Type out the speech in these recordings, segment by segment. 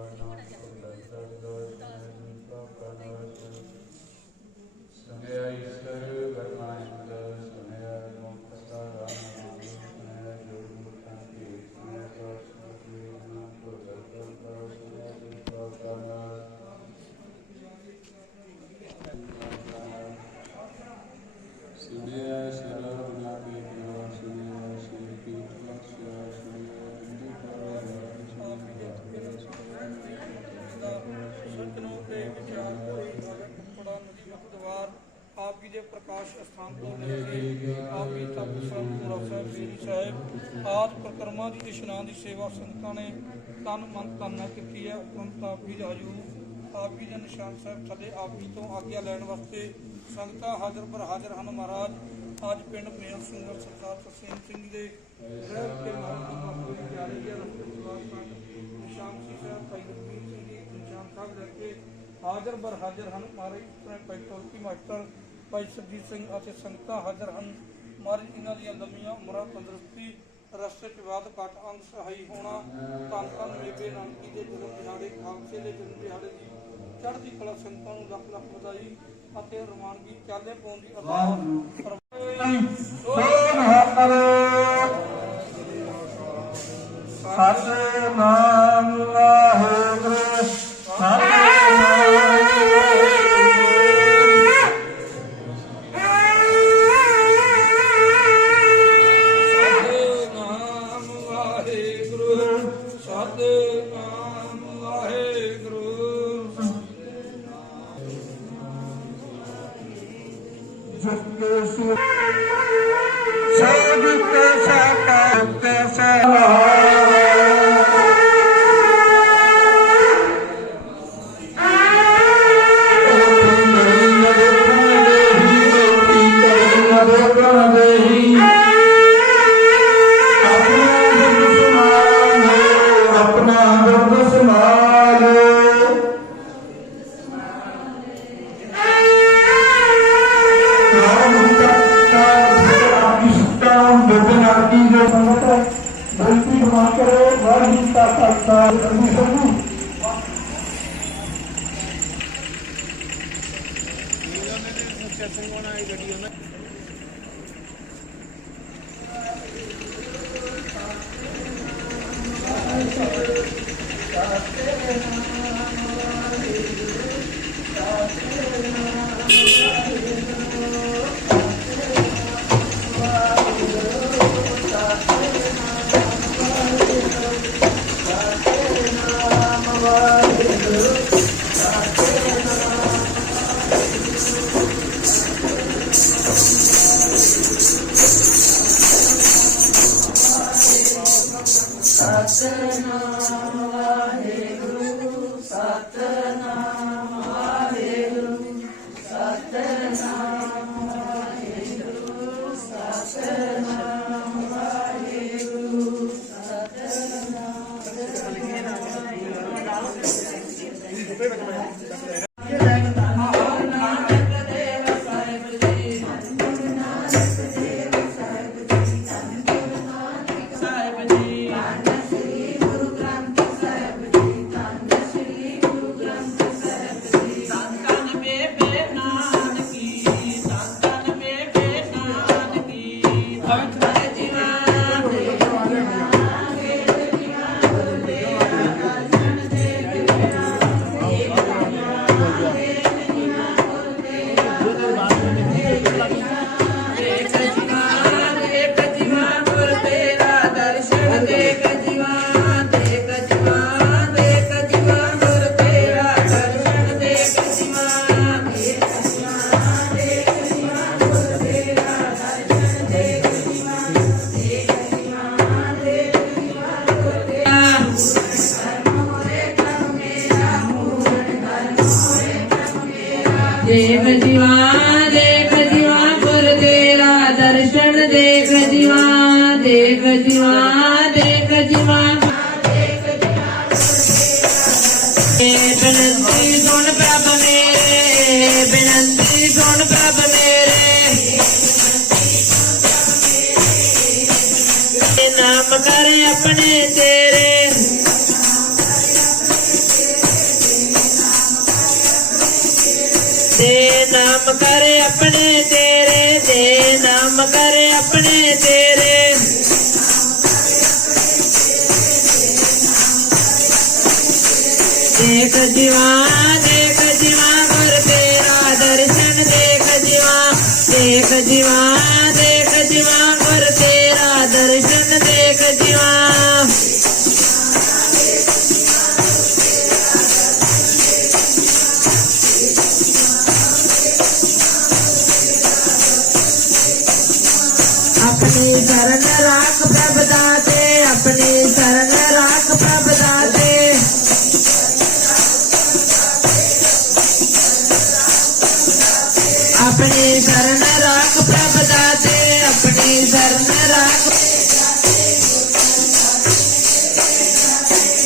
Lord, not ਇਸ਼ਨਾਨ ਦੀ ਸੇਵਾ ਸੰਗਤਾਂ ਨੇ ਤਨ ਮਨ ਧਨ ਨਾਲ ਕੀਤੀ ਹੈ। ਉਪਰੰਤ ਆਪ ਜੀ ਦੇ ਹਜੂਰ ਆਪ ਜੀ ਦੇ ਨਿਸ਼ਾਨ ਸਾਹਿਬ ਥੱਲੇ ਆਪ ਜੀ ਤੋਂ ਆਗਿਆ ਲੈਣ ਵਾਸਤੇ ਸੰਗਤਾਂ ਹਾਜ਼ਰ ਪਰ ਹਾਜ਼ਰ ਹਨ ਮਹਾਰਾਜ। ਅੱਜ ਪਿੰਡ ਮੇਲ ਸਿੰਘ ਸਰਦਾਰ ਤਸੀਮ ਸਿੰਘ ਦੇ ਰਹਿ ਕੇ ਨਾਲ ਬਾਪੂ ਦੀ ਤਿਆਰੀ ਹੈ। ਨਿਸ਼ਾਨ ਸਿੰਘ ਸਾਹਿਬ, ਭਾਈ ਰਣਵੀਰ ਸਿੰਘ ਜੀ, ਨਿਸ਼ਾਨ ਸਾਹਿਬ ਲੈ ਕੇ ਹਾਜ਼ਰ ਬਰ ਹਾਜ਼ਰ ਹਨ। ਮਹਾਰਾਜ ਆਪਣੇ ਭਾਈ ਮਾਸਟਰ, ਭਾਈ ਸਰਜੀਤ ਸਿੰਘ ਅਤੇ ਸੰਗਤਾਂ ਹਾਜ਼ਰ ਹਨ। ਮਹਾਰਾਜ, ਇਹਨਾਂ ਦੀਆਂ ਲੰਮੀਆਂ ਉਮਰਾਂ ਤੰਦਰੁਸਤੀ ਰਸਤੇ ਚ ਬਾਦ ਘਟ ਅੰਗ ਸਹਾਈ ਹੋਣਾ। ਧੰਨ ਧੰਨ ਮੇਵੇ ਨਾਨਕੀ ਦੇ ਜਨਮ ਦਿਹਾੜੇ ਖਾਲਸੇ ਦੇ ਜਨਮ ਦਿਹਾੜੇ ਦੀ ਚੜ੍ਹਦੀ ਕਲਾ ਸੰਗਤਾਂ ਨੂੰ ਲੱਖ ਲੱਖ ਵਧਾਈ ਅਤੇ ਰਵਾਨਗੀ ਚਾਲੇ ਪਾਉਣ ਦੀ ਅਰਦਾਸ ਸਤਨਾਮ ਵਾਹਿਗੁਰੂ ਸੰਗਤ ਬਲਕੀ ਬਣਾ ਕਰੋ ਵਾਹਿਗੁਰੂ ਦਾ ਖਾਲਸਾ ਅਬੂ ਸਭੂ ਸੰਤਨ ਦੇ ਨਾਮ ਕਰ ਆਪਣੇ ਤੇਰੇ ਦੇ ਨਾਮ ਕਰ ਆਪਣੇ ਤੇਰੇ। ਦੇਖ ਦੀਵਾਨ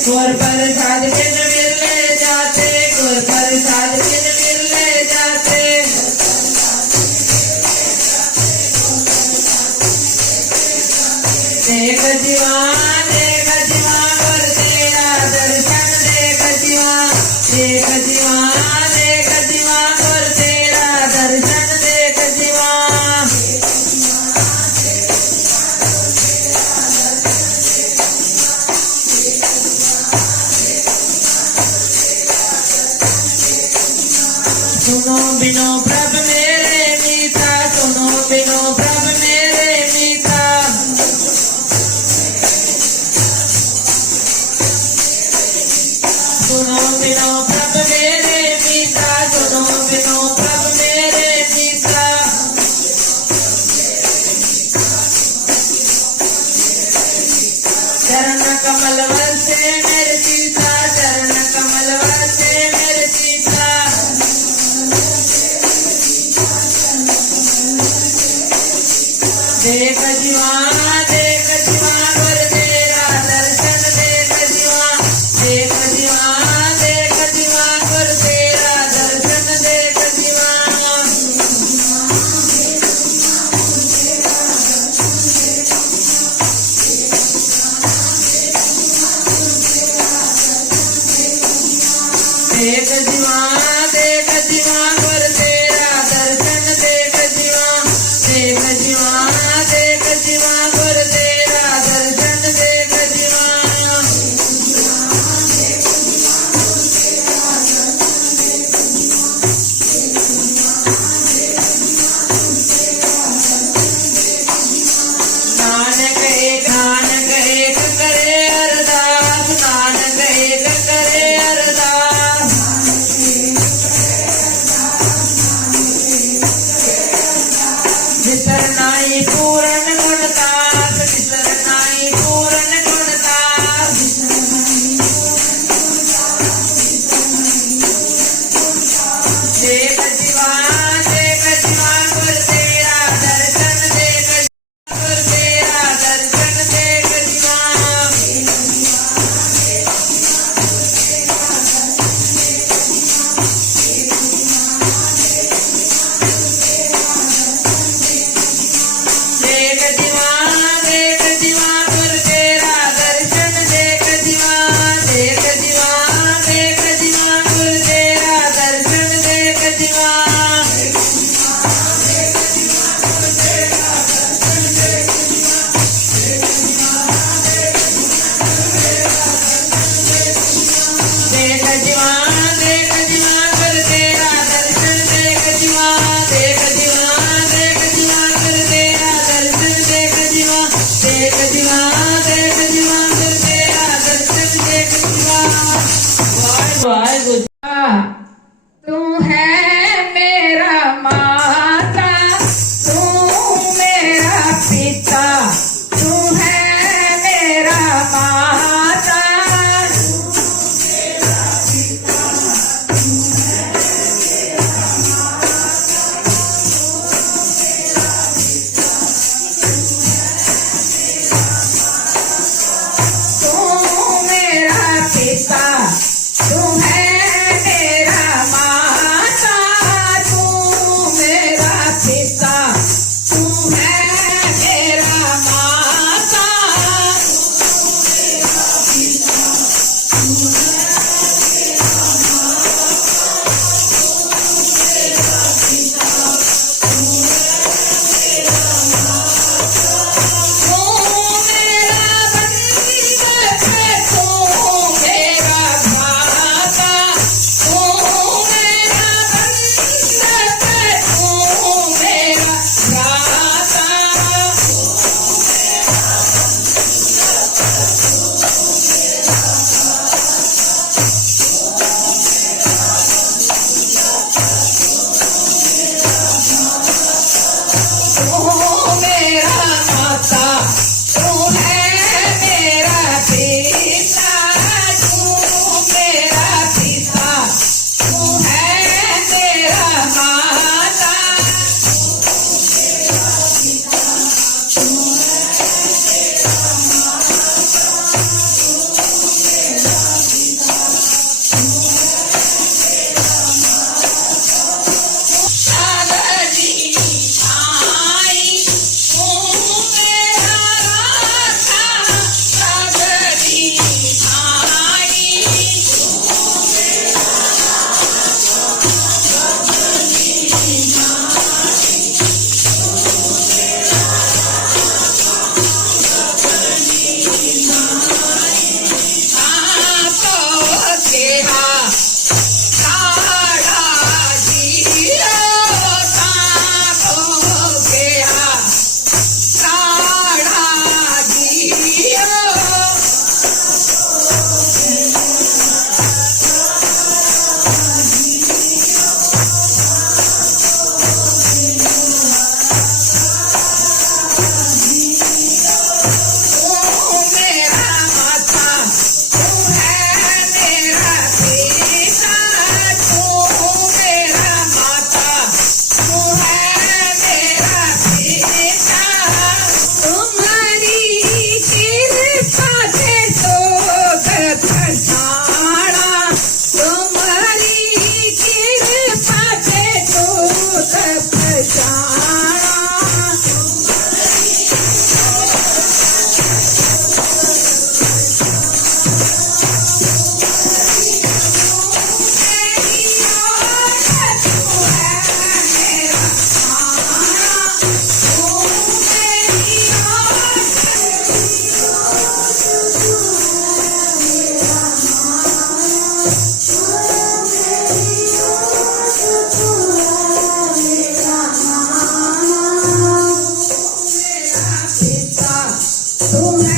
गुर प्रसाद बिन मिल जाते गुर प्रसाद बिन you on So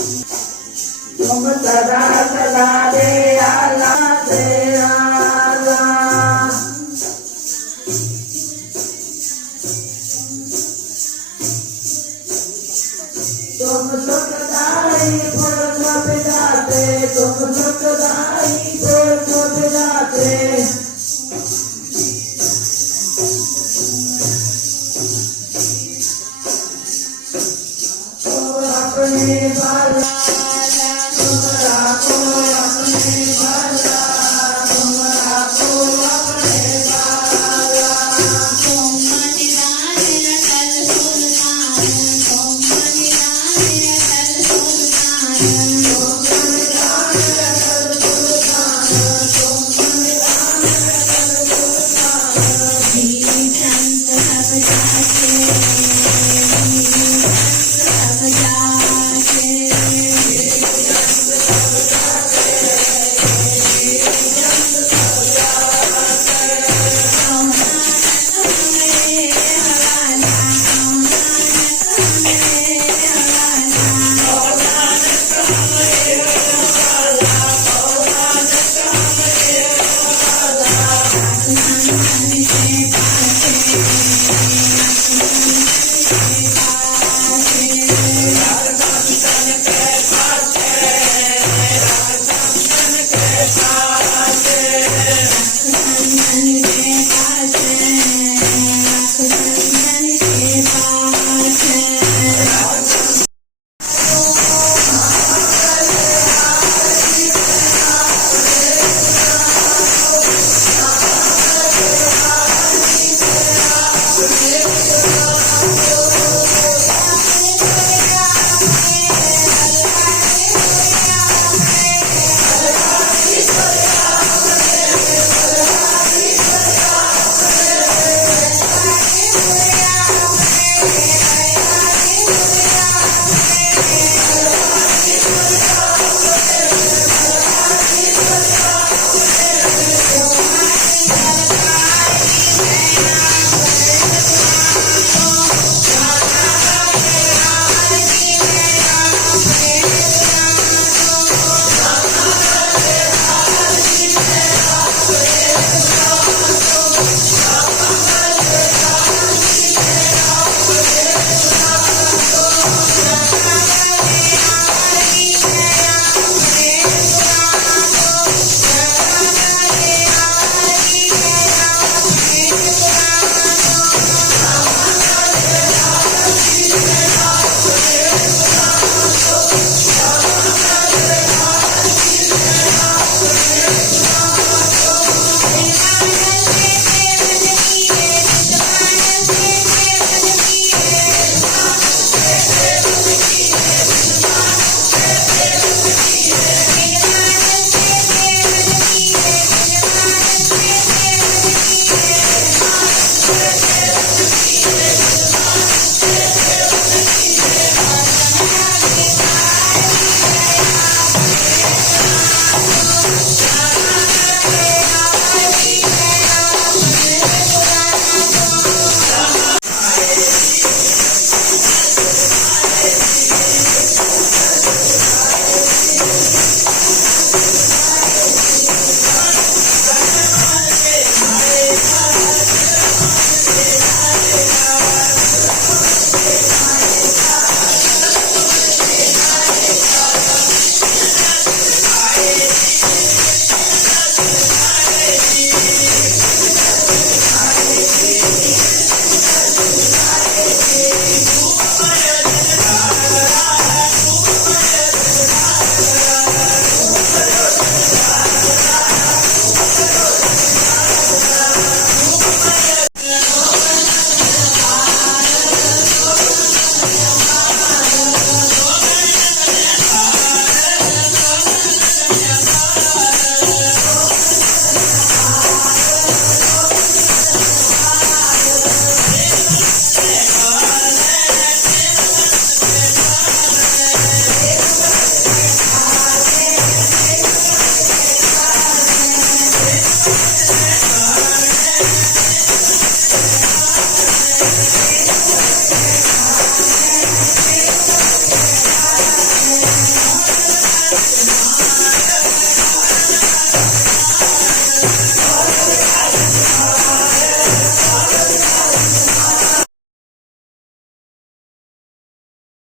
मम सदा सदा दे आला दे